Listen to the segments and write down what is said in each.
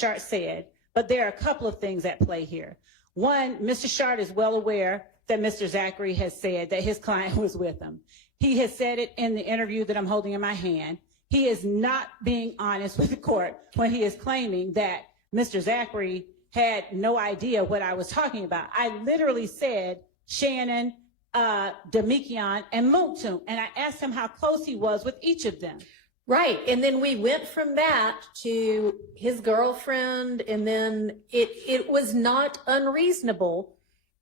Schart said, but there are a couple of things at play here. One, Mr. Schart is well aware that Mr. Zachary has said that his client was with him. He has said it in the interview that I'm holding in my hand. He is not being honest with the court when he is claiming that Mr. Zachary had no idea what I was talking about. I literally said Shannon, Demikian, and Muktum, and I asked him how close he was with each of them. Right, and then we went from that to his girlfriend, and then it was not unreasonable,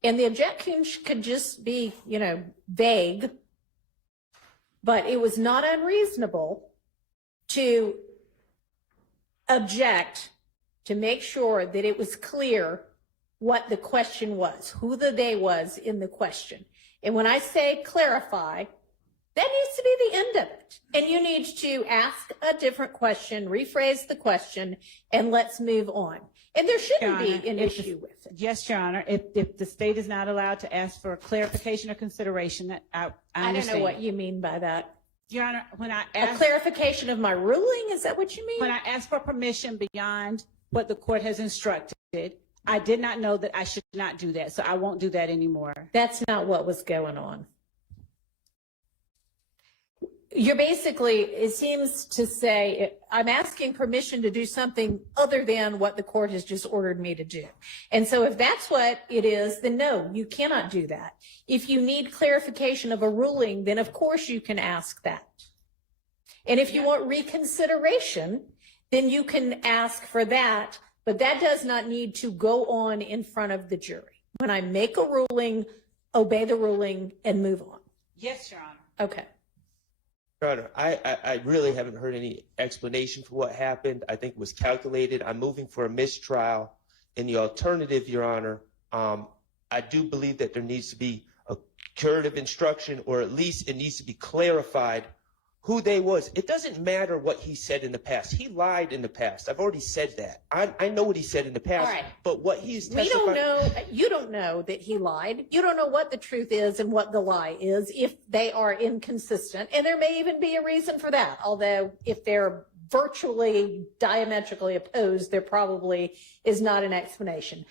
and the objections could just be, you know, vague, but it was not unreasonable to object to make sure that it was clear what the question was, who the they was in the question. And when I say clarify, that needs to be the end of it. And you need to ask a different question, rephrase the question, and let's move on. And there shouldn't be an issue with it. Yes, Your Honor. If the state is not allowed to ask for clarification or consideration, that I understand. I don't know what you mean by that. Your Honor, when I A clarification of my ruling, is that what you mean? When I asked for permission beyond what the court has instructed, I did not know that I should not do that, so I won't do that anymore. That's not what was going on. You're basically, it seems to say, I'm asking permission to do something other than what the court has just ordered me to do. And so if that's what it is, then no, you cannot do that. If you need clarification of a ruling, then of course you can ask that. And if you want reconsideration, then you can ask for that, but that does not need to go on in front of the jury. When I make a ruling, obey the ruling and move on. Yes, Your Honor. Okay. Your Honor, I really haven't heard any explanation for what happened. I think it was calculated. I'm moving for a mistrial. In the alternative, Your Honor, I do believe that there needs to be a curative instruction, or at least it needs to be clarified who they was. It doesn't matter what he said in the past. He lied in the past. I've already said that. I know what he said in the past. All right. But what he's We don't know. You don't know that he lied. You don't know what the truth is and what the lie is if they are inconsistent. And there may even be a reason for that. Although if they're virtually diametrically opposed, there probably is not an explanation.